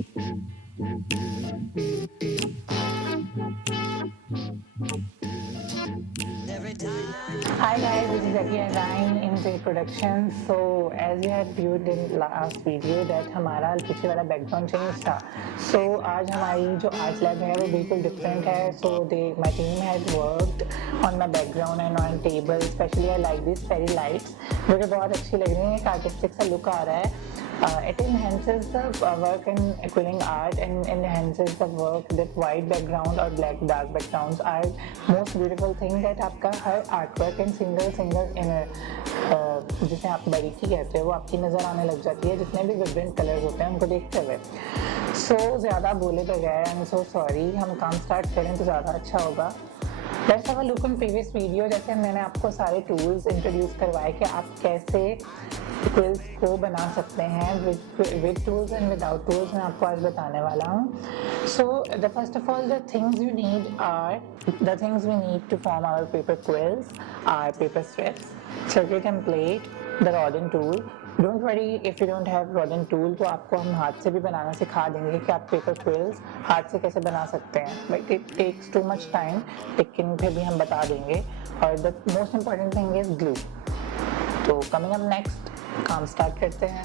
Hi guys, this is again Ryan in J Production. So as you had viewed in last video that हमारा पीछे वाला background change था. So आज हमारी जो art lab है वो बिल्कुल different है. So my team has worked on my background and on table. Especially I like these fairy lights. मुझे बहुत अच्छी लग रही है. एक artistic सा look आ रहा है. It enhances the work in quilling art and enhances the work that white background or dark backgrounds are most beautiful thing that आपका हर artwork and single जिसे आप बारीकी कहते हो वो आपकी नज़र आने लग जाती है जितने भी विब्रेंट कलर्स होते हैं उनको देखते हुए. सो ज़्यादा बोले बगैर आई एम सो सॉरी, हम काम स्टार्ट करें तो ज़्यादा अच्छा होगा. Let's have a look in previous video. जैसे मैंने आपको सारे टूल्स इंट्रोड्यूस करवाए कि आप कैसे क्विल्स को बना सकते हैं with tools and without tools, मैं आपको आज बताने वाला हूँ. So the first of all the things you need are the things we need to form our paper quills are paper strips, circuit template, the rolling tool. Don't worry if you don't have rolling tool, तो आपको हम हाथ से भी बनाना सिखा देंगे कि आप पेपर क्विल्स हाथ से कैसे बना सकते हैं. But it takes too much time, लेकिन फिर भी हम बता देंगे. और the most important thing is glue. तो कमिंग अप नेक्स्ट, काम स्टार्ट करते हैं.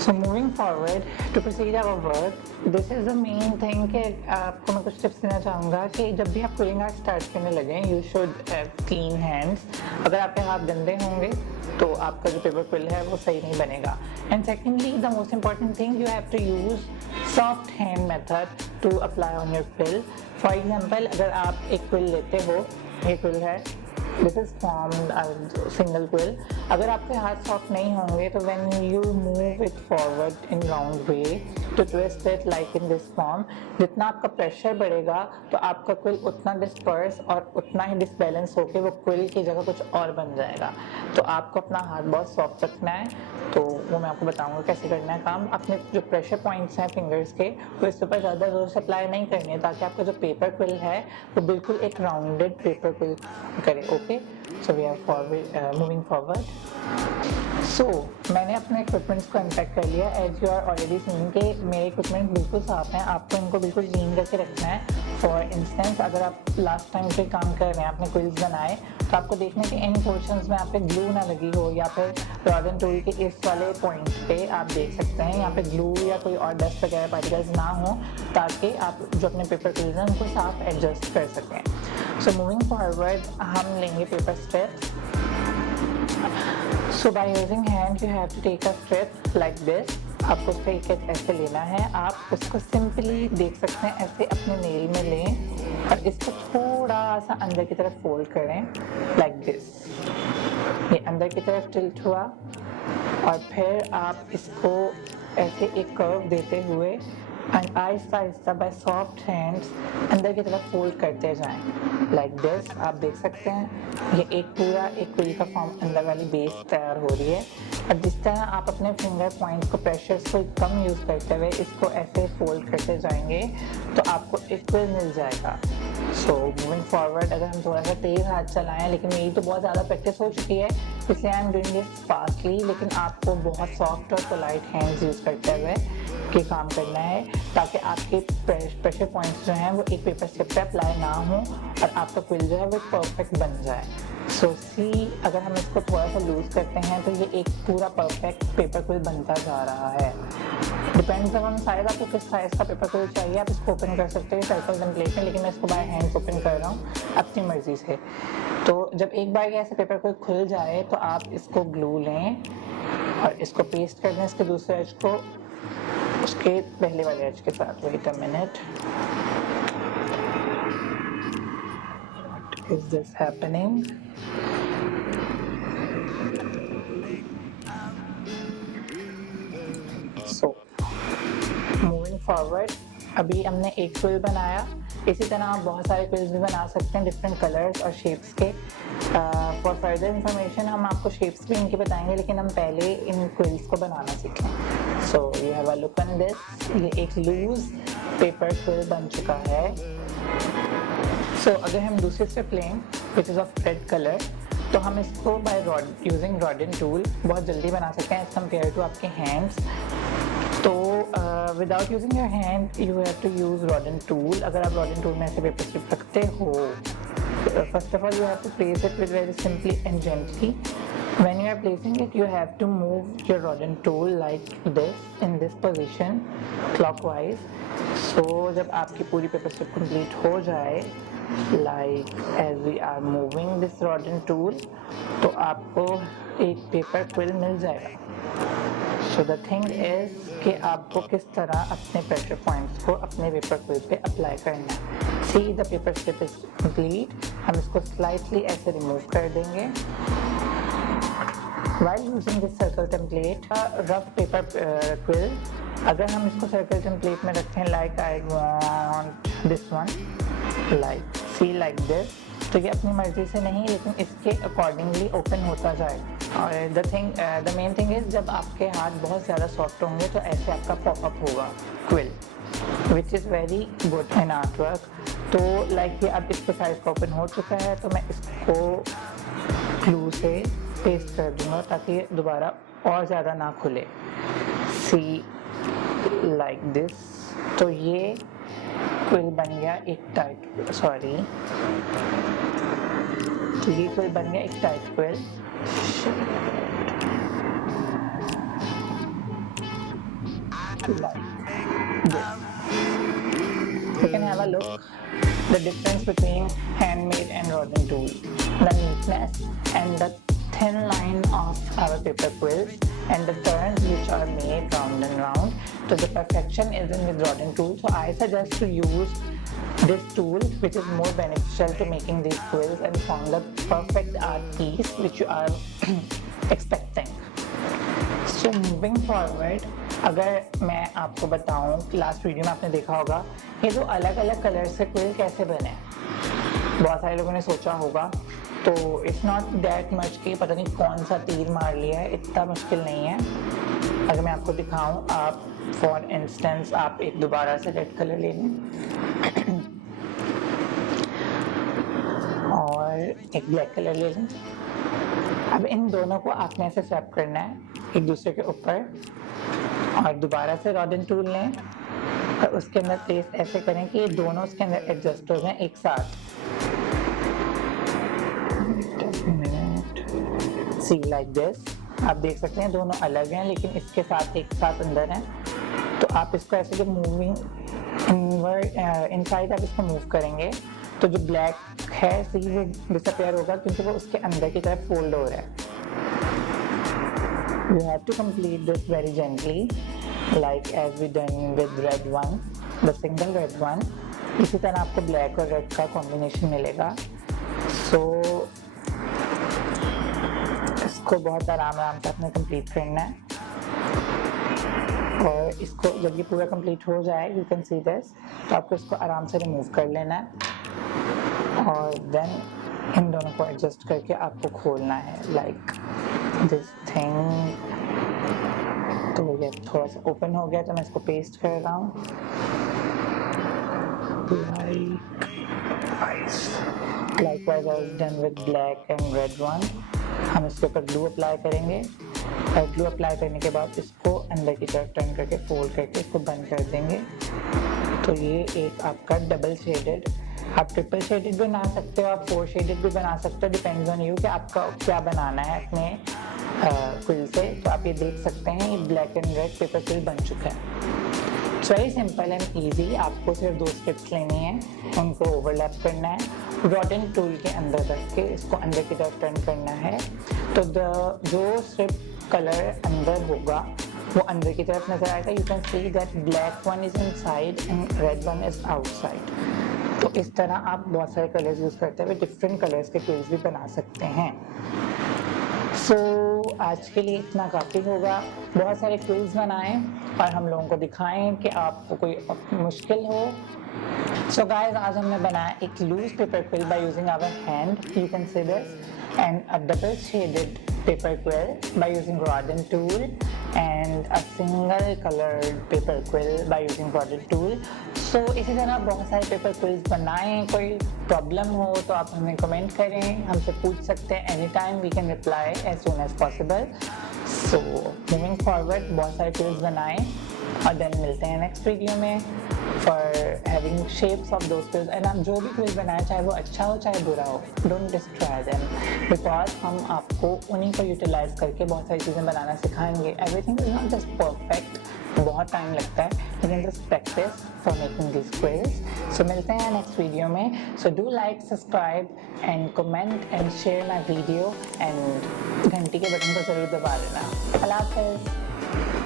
So moving forward to proceed our work, this is the main thing कि आपको मैं कुछ टिप्स देना चाहूँगा कि जब भी आप क्विलिंग आर्ट स्टार्ट करने लगें you should have clean hands. अगर आपके हाथ गंदे होंगे तो आपका जो पेपर क्विल है वो सही नहीं बनेगा. And secondly the most important thing, you have to use soft hand method to apply on your quill. For example, अगर आप एक क्विल लेते हो, ये क्विल है, this is formed single quill. अगर आपके हाथ सॉफ्ट नहीं होंगे तो when you move it forward in round way to twist it like in this form, जितना आपका प्रेशर बढ़ेगा तो आपका क्विल उतना डिस्पर्स और उतना ही डिसबैलेंस होकर वो क्विल की जगह कुछ और बन जाएगा. तो आपको अपना हाथ बहुत सॉफ्ट रखना है. तो वो मैं आपको बताऊंगा कैसे करना है काम. अपने जो प्रेशर पॉइंट्स हैं फिंगर्स के वो इसके ऊपर ज़्यादा जोर से अप्लाई नहीं करनी है ताकि आपका जो पेपर क्विल है वो बिल्कुल एक राउंडेड पेपर क्विल करे. Okay, so we are moving forward. So मैंने अपने इक्विपमेंट्स को अनपैक कर लिया. As you are already seeing कि मेरे इक्विपमेंट बिल्कुल साफ हैं. आपको इनको बिल्कुल क्लीन करके रखना है. फॉर इंस्टेंस, अगर आप लास्ट टाइम कोई काम कर रहे हैं, आपने क्विल्स बनाए, तो आपको देखना है कि इन पोर्शंस में आप पे ग्लू ना लगी हो या फिर रॉड एंड टूल के इस वाले पॉइंट पे आप देख सकते हैं यहाँ पे ग्लू या कोई और डस्ट वगैरह पार्टिकल्स ना हो, ताकि आप जो अपने पेपर क्विल्स हैं उनको साफ एडजस्ट कर सकें. सो मूविंग फॉरवर्ड, हम लेंगे paper strips. So by using hand you have to take a strip like this. आपको उसको ऐसे लेना है. आप उसको सिंपली देख सकते हैं ऐसे अपने नेल में लें और इसको थोड़ा सा अंदर की तरफ फोल्ड करें like this. ये अंदर की तरफ टिल्ट हुआ और फिर आप इसको ऐसे एक कर्व देते हुए and Aahista Aahista bye soft hands अंदर की तरफ फोल्ड करते जाएं लाइक दिस. आप देख सकते हैं ये एक पूरा एक क्विल का फॉर्म अंदर वाली बेस तैयार हो रही है. और जिस तरह आप अपने फिंगर पॉइंट्स को प्रेशर्स को कम यूज़ करते हुए इसको ऐसे फोल्ड करते जाएंगे तो आपको एक क्विल मिल जाएगा. सो मूविंग फॉरवर्ड, अगर हम थोड़ा सा तेज़ हाथ चलाएं, लेकिन मेरी तो बहुत ज़्यादा प्रैक्टिस हो चुकी है इसलिए I am doing this fastly, लेकिन आपको बहुत सॉफ्ट और पोलाइट हैंड्स यूज़ करते हुए के काम करना है ताकि आपके प्रेशर पॉइंट्स जो हैं वो एक पेपर स्ट्रिप पे अप्लाई ना हो और आपका क्विल जो है वो परफेक्ट बन जाए. सो सी, अगर हम इसको थोड़ा सा लूज़ करते हैं तो ये एक पूरा परफेक्ट पेपर क्विल बनता जा रहा है. डिपेंड्स ऑन साइज, आपको किस साइज़ का पेपर क्विल चाहिए आप इसको ओपन कर सकते हैं सर्कल टेम्पलेट में, लेकिन मैं इसको बाय हैंड ओपन कर रहा हूँ अपनी मर्ज़ी से. तो जब एक बार ऐसे पेपर क्विल खुल जाए तो आप इसको ग्लू लें और इसको पेस्ट कर दें इसके दूसरे एज को उसके पहले वाले एज के साथ. Wait a minute, what is this happening? So moving forward, अभी हमने एक क्विल बनाया. इसी तरह आप बहुत सारे क्विल्स भी बना सकते हैं डिफरेंट कलर्स और शेप्स के. फॉर फर्दर इंफॉर्मेशन हम आपको शेप्स भी इनके बताएंगे, लेकिन हम पहले इन क्विल्स को बनाना सीखें. So you have a look on this. ये एक लूज पेपर क्विल बन चुका है. सो अगर हम दूसरे स्टेप लें which is of red colour, तो हम इसको by using rod and tool बहुत जल्दी बना सकते हैं एज कम्पेयर टू आपके हैंड्स. तो without using your hand you have to use rod and tool. अगर आप रॉड एंड टूल में ऐसे पेपर स्ट्रिप रखते हो, first of all you have to place it with very simply and gently. When you are placing it, you have to move your rod and tool like this in this position clockwise. So जब आपकी पूरी paper strip complete हो जाए, like as we are moving this rod and tool, तो आपको एक paper quill मिल जाएगा। So the thing is कि आपको किस तरह अपने प्रेशर पॉइंट्स को अपने पेपर क्विल पे अप्लाई करना है। See the paper strip is complete. हम इसको slightly ऐसे रिमूव कर देंगे। While using this circle template, rough paper quill, अगर हम इसको circle template में रखें like I want this one, like see like this, तो ये अपनी मर्जी से नहीं लेकिन इसके अकॉर्डिंगली ओपन होता जाएगा। और द मेन थिंग इज जब आपके हाथ बहुत ज़्यादा सॉफ्ट होंगे तो ऐसे आपका पॉपअप होगा quill, which is very good in art work. तो लाइक ये अब इसके साइज का ओपन हो चुका है, तो मैं इसको ग्लू से पेस्ट कर दूंगा ताकि ये दोबारा और ज़्यादा ना खुले। सी लाइक दिस, तो ये क्विल बन गया एक टाइट, तो ये क्विल बन गया एक tight quill. Like this. You can have a look the difference between handmade and rod and tool, the neatness and the thin line of our paper quills and the turns which are made round and round. So the perfection is in with rod and tool. So I suggest to use this tool which is more beneficial to making these quills and form the perfect art piece which you are expecting. So moving forward, अगर मैं आपको बताऊं, last video में आपने देखा होगा ये जो अलग अलग कलर से क्विल कैसे बने, बहुत सारे लोगों ने सोचा होगा। तो इट्स नॉट दैट मच कि पता नहीं कौन सा तीर मार लिया है, इतना मुश्किल नहीं है। अगर मैं आपको दिखाऊं, आप फॉर इंस्टेंस आप एक दोबारा से रेड कलर ले लें और एक ब्लैक कलर ले लें। अब इन दोनों को आपने ऐसे स्वैप करना है एक दूसरे के ऊपर और दोबारा से रॉड एंड टूल लें और उसके अंदर प्लेस ऐसे करें कि ये दोनों उसके अंदर एडजस्ट हो जाएं एक साथ। सी लाइक दिस, आप देख सकते हैं दोनों अलग हैं लेकिन इसके साथ एक साथ अंदर हैं। तो आप इसको ऐसे जब मूविंग इनसाइड आप इसको मूव करेंगे तो जो ब्लैक है सी वो डिसअपियर होगा क्योंकि वो उसके अंदर की तरफ फोल्ड हो रहा है। You have to complete this very gently, like as we done with red one, the single red one. इसी तरह आपको ब्लैक और रेड का कॉम्बिनेशन मिलेगा। So इसको बहुत आराम से आपने कंप्लीट करना है और इसको जब ये पूरा कंप्लीट हो जाए, you can see this, तो आपको इसको आराम से रिमूव कर लेना है और देन इन दोनों को एडजस्ट करके आपको खोलना है like this thing। तो ये थोड़ा सा ओपन हो गया तो मैं इसको पेस्ट कर रहा हूँ likewise I was done with black and red one। हम इसके ऊपर ग्लू अप्लाई करेंगे और ग्लू अप्लाई करने के बाद इसको अंदर की तरफ टर्न करके फोल्ड करके इसको बंद कर देंगे। तो ये एक आपका डबल शेडेड, आप ट्रिपल शेडेड भी बना सकते हो, आप 4 शेडेड भी बना सकते हो, डिपेंड्स ऑन यू कि आपका क्या बनाना है अपने क्विल से। तो आप ये देख सकते हैं ये black and red pepper quill बन चुका है। It's very simple and easy. आपको सिर्फ 2 स्ट्रिप्स लेनी है, उनको ओवरलैप करना है, रॉड एंड टूल के अंदर रख के इसको अंदर की तरफ टर्न करना है। तो जो स्ट्रिप कलर अंदर होगा वो अंदर की तरफ नजर आएगा। You can see that black one is inside and red one is outside. तो इस तरह आप बहुत सारे कलर्स यूज़ करते हुए डिफरेंट कलर्स के क्विल्स भी बना सकते हैं। सो आज के लिए इतना काफ़ी होगा। बहुत सारे क्विल्स बनाएं और हम लोगों को दिखाएं कि आपको कोई मुश्किल हो। सो गाइस, आज हमने बनाया एक loose paper quill by using our hand, you can see this, and a double shaded paper quill by using rod and tool and a single colored paper quill by using rod and tool। So इसी तरह बहुत सारे paper quills बनाएं। कोई problem हो तो आप हमें कमेंट करें, हमसे पूछ सकते हैं any time, we can reply as soon as possible. So moving forward बहुत सारे क्विल्स बनाएं और देन मिलते हैं नेक्स्ट वीडियो में for having shapes of those quills. And आप जो भी क्विल बनाए, चाहे वो अच्छा हो चाहे बुरा हो, डोंट डिस्ट्रॉय देम, बिकॉज हम आपको उन्हीं को यूटिलाइज करके बहुत सारी चीज़ें बनाना सिखाएंगे। Everything is not just perfect, बहुत टाइम लगता है, लेकिन just practice for making this quills. So मिलते हैं नेक्स्ट वीडियो में। So do like, subscribe and comment and share my video and घंटी के बटन को जरूर दबा देना। अल्लाह हाफ़िज़।